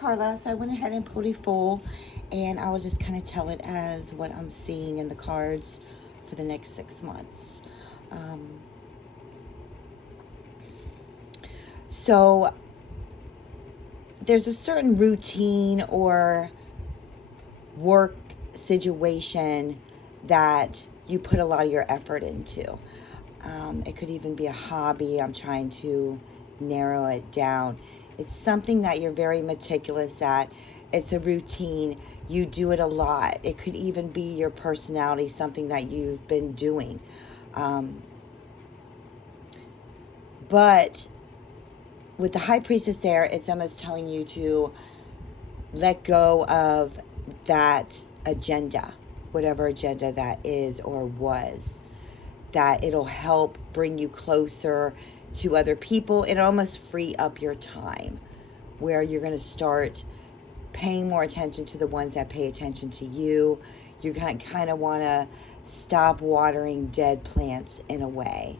Carla. So I went ahead and pulled a full, and I will just kind of tell it as what I'm seeing in the cards for the next 6 months. So there's a certain routine or work situation that you put a lot of your effort into. It could even be a hobby. I'm trying to narrow it down. It's something that you're very meticulous at. It's a routine. You do it a lot. It could even be your personality, something that you've been doing. But with the High Priestess there, it's almost telling you to let go of that agenda, whatever agenda that is or was, that it'll help bring you closer to other people. It almost free up your time where you're going to start paying more attention to the ones that pay attention to you. You're going to kind of want to stop watering dead plants in a way.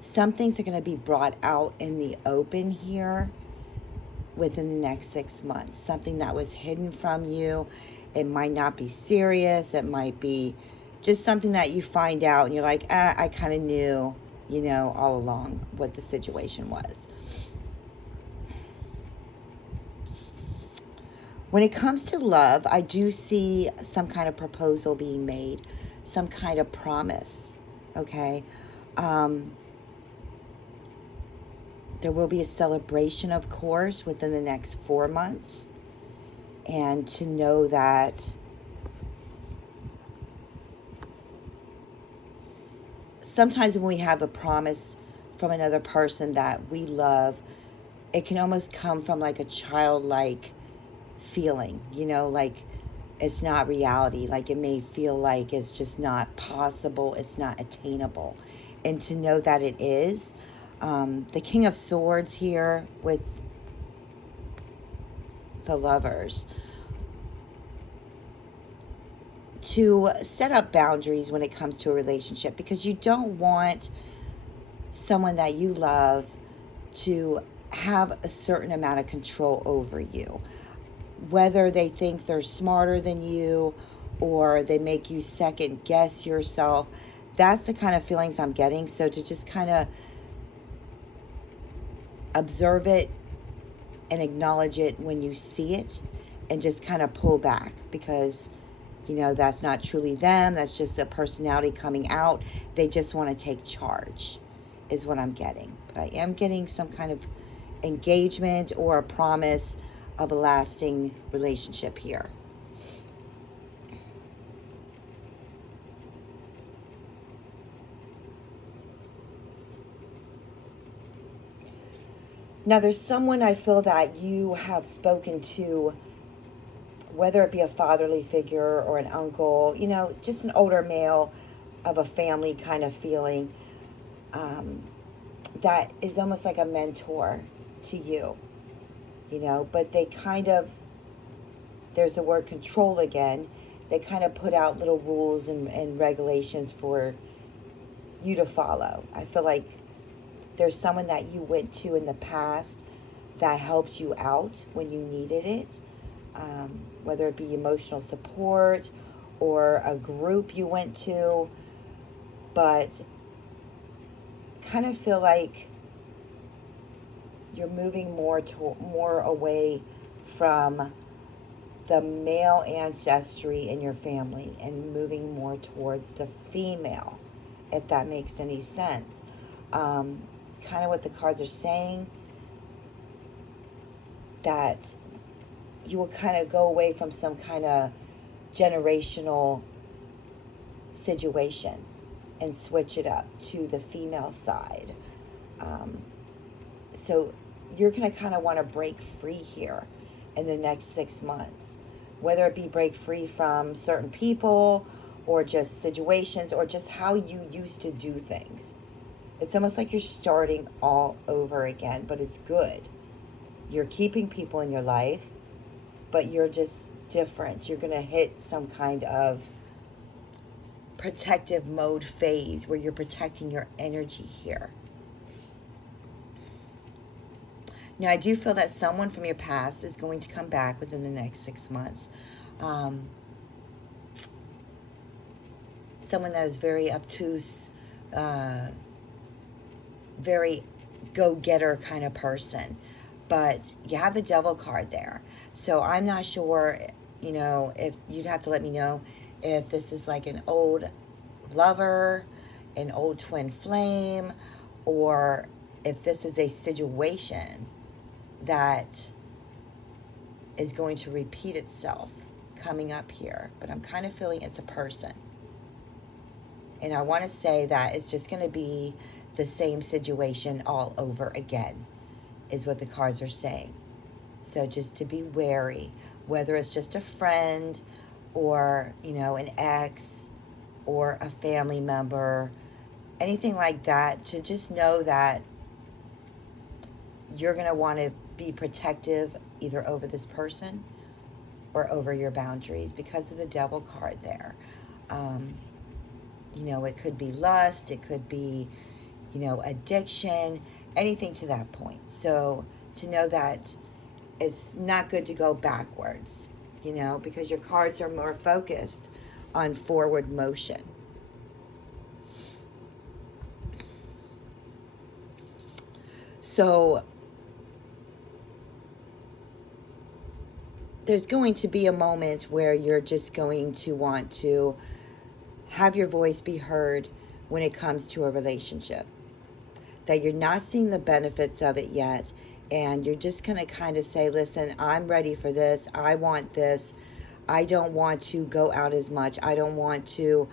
Some things are going to be brought out in the open here within the next 6 months. Something that was hidden from you. It might not be serious. It might be just something that you find out and you're like, I kind of knew, all along what the situation was. When it comes to love, I do see some kind of proposal being made, some kind of promise, okay? There will be a celebration, of course, within the next 4 months. And to know that sometimes when we have a promise from another person that we love, it can almost come from like a childlike feeling, like it's not reality. Like it may feel like it's just not possible, it's not attainable. And to know that it is. The King of Swords here with the Lovers. To set up boundaries when it comes to a relationship, because you don't want someone that you love to have a certain amount of control over you. Whether they think they're smarter than you or they make you second guess yourself, that's the kind of feelings I'm getting. So to just kind of observe it and acknowledge it when you see it and just kind of pull back, because that's not truly them. That's just a personality coming out. They just want to take charge is what I'm getting. But I am getting some kind of engagement or a promise of a lasting relationship here. Now, there's someone I feel that you have spoken to, whether it be a fatherly figure or an uncle, just an older male of a family kind of feeling, that is almost like a mentor to you, but they kind of, there's the word control again, they kind of put out little rules and regulations for you to follow. I feel like there's someone that you went to in the past that helped you out when you needed it, whether it be emotional support or a group you went to, but kind of feel like you're moving more away from the male ancestry in your family and moving more towards the female, if that makes any sense. It's kind of what the cards are saying, that you will kind of go away from some kind of generational situation and switch it up to the female side. So you're going to kind of want to break free here in the next 6 months, whether it be break free from certain people or just situations or just how you used to do things. It's almost like you're starting all over again, but it's good. You're keeping people in your life, but you're just different. You're going to hit some kind of protective mode phase where you're protecting your energy here. Now, I do feel that someone from your past is going to come back within the next 6 months. Um, Someone that is very obtuse, uh, very go-getter kind of person. But you have the devil card there. So I'm not sure, if you'd have to let me know if this is like an old lover, an old twin flame, or if this is a situation that is going to repeat itself coming up here. But I'm kind of feeling it's a person. And I want to say that it's just going to be the same situation all over again, is what the cards are saying. So just to be wary, whether it's just a friend or, an ex or a family member, anything like that, to just know that you're going to want to be protective either over this person or over your boundaries because of the devil card there. It could be lust, it could be, addiction, anything to that point. So to know that it's not good to go backwards, because your cards are more focused on forward motion. So there's going to be a moment where you're just going to want to have your voice be heard when it comes to a relationship. That you're not seeing the benefits of it yet, and you're just going to kind of say, listen, I'm ready for this. I want this. I don't want to go out as much. I don't want to,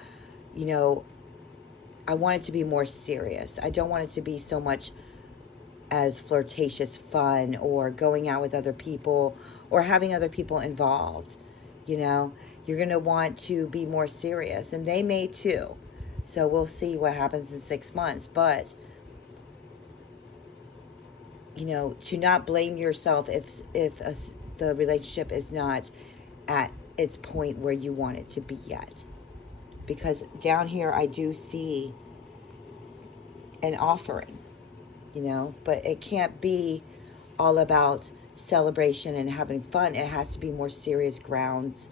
I want it to be more serious. I don't want it to be so much as flirtatious fun or going out with other people or having other people involved. You're going to want to be more serious, and they may too. So we'll see what happens in 6 months. But, to not blame yourself if the relationship is not at its point where you want it to be yet. Because down here I do see an offering, but it can't be all about celebration and having fun. It has to be more serious grounds,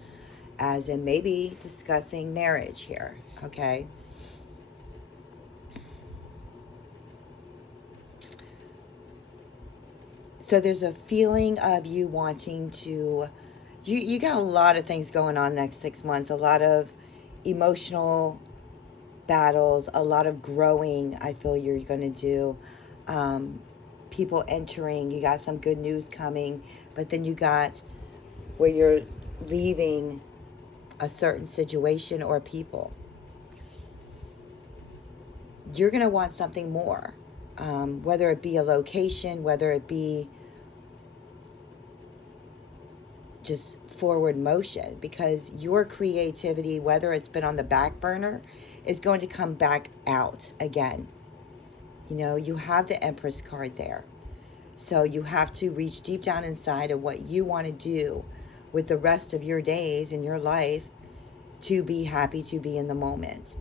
as in maybe discussing marriage here, okay? So there's a feeling of you wanting to, you got a lot of things going on next 6 months, a lot of emotional battles, a lot of growing I feel you're going to do. People entering, you got some good news coming, but then you got where you're leaving a certain situation or people. You're going to want something more, whether it be a location, whether it be just forward motion, because your creativity, whether it's been on the back burner, is going to come back out again. You have the Empress card there. So you have to reach deep down inside of what you want to do with the rest of your days in your life to be happy, to be in the moment.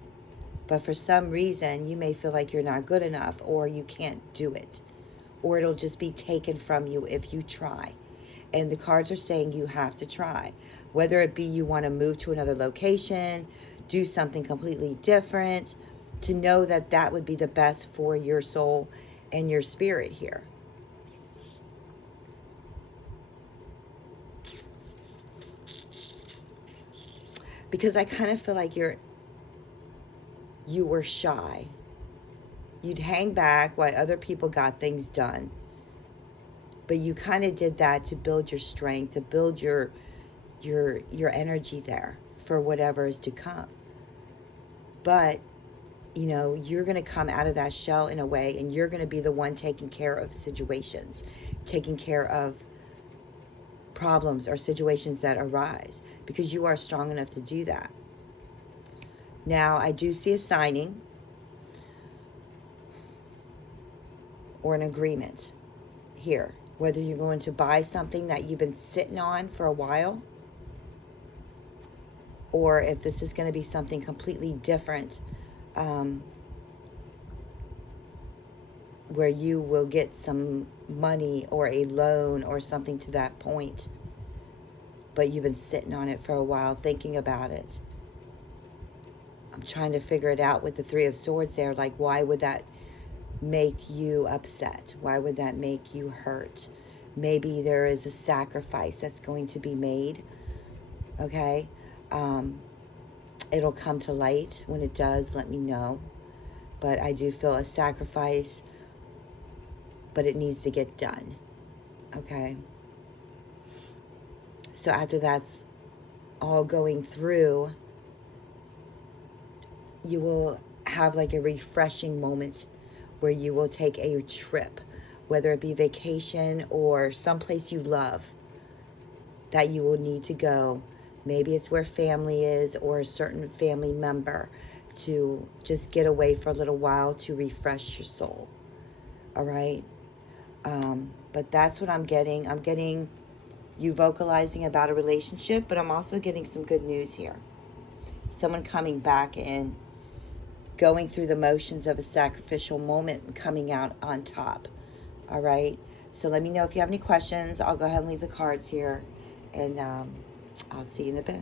But for some reason, you may feel like you're not good enough, or you can't do it, or it'll just be taken from you if you try. And the cards are saying you have to try. Whether it be you want to move to another location, do something completely different, to know that that would be the best for your soul and your spirit here. Because I kind of feel like you were shy. You'd hang back while other people got things done. But you kind of did that to build your strength, to build your energy there for whatever is to come. But, you're going to come out of that shell in a way, and you're going to be the one taking care of situations, taking care of problems or situations that arise, because you are strong enough to do that. Now, I do see a signing or an agreement here, whether you're going to buy something that you've been sitting on for a while, or if this is going to be something completely different, where you will get some money or a loan or something to that point, but you've been sitting on it for a while thinking about it. I'm trying to figure it out with the Three of Swords there. Like, why would that make you upset? Why would that make you hurt? Maybe there is a sacrifice that's going to be made. Okay? It'll come to light. When it does, let me know. But I do feel a sacrifice, but it needs to get done. Okay? So after that's all going through, you will have like a refreshing moment where you will take a trip, whether it be vacation or someplace you love that you will need to go. Maybe it's where family is or a certain family member, to just get away for a little while to refresh your soul. All right? But that's what I'm getting. I'm getting you vocalizing about a relationship, but I'm also getting some good news here. Someone coming back in, going through the motions of a sacrificial moment and coming out on top. All right? So let me know if you have any questions. I'll go ahead and leave the cards here, and I'll see you in a bit.